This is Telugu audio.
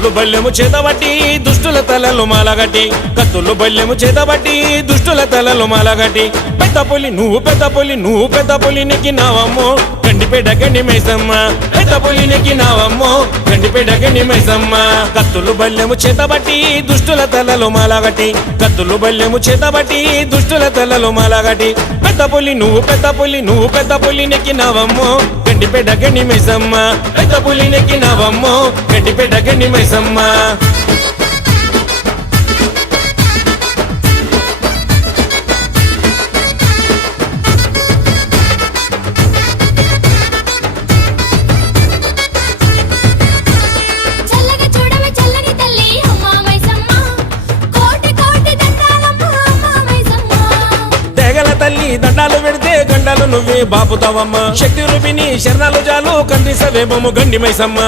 కత్తులు బల్లెము చేతబట్టి దుష్టుల తలలు మాలగట్టి కత్తులు బల్లెము చేతబట్టి దుష్టుల తలలు మాలగట్టి పెద్ద పులి నువ్వు పెద్ద పులి నువ్వు పెద్ద పులి నెక్కినావమ్మో గండిపేట గండి మైసమ్మ పెద్ద పులి నెక్కినావమ్మో గండిపేట గండి మైసమ్మ కత్తులు బల్లెము చేతబట్టి దుష్టుల తలలు మాలగట్టి కత్తులు బల్లెము చేతబట్టి దుష్టుల తలలు మాలగట్టి పెద్ద పులి నువ్వు పెద్ద పులి నువ్వు పెద్ద పులి నెక్కినావమ్మో గండిపేట గండి మైసమ్మ పెద్ద పులి నెక్కినావమ్మో గండిపేట గండి మైసమ్మ తల్లి దండాలు పెడితే గండాలు నువ్వే బాపుతావమ్మ శక్తి రూపిణి శరణాలు జాలు కందిసవేమము గండి మైసమ్మ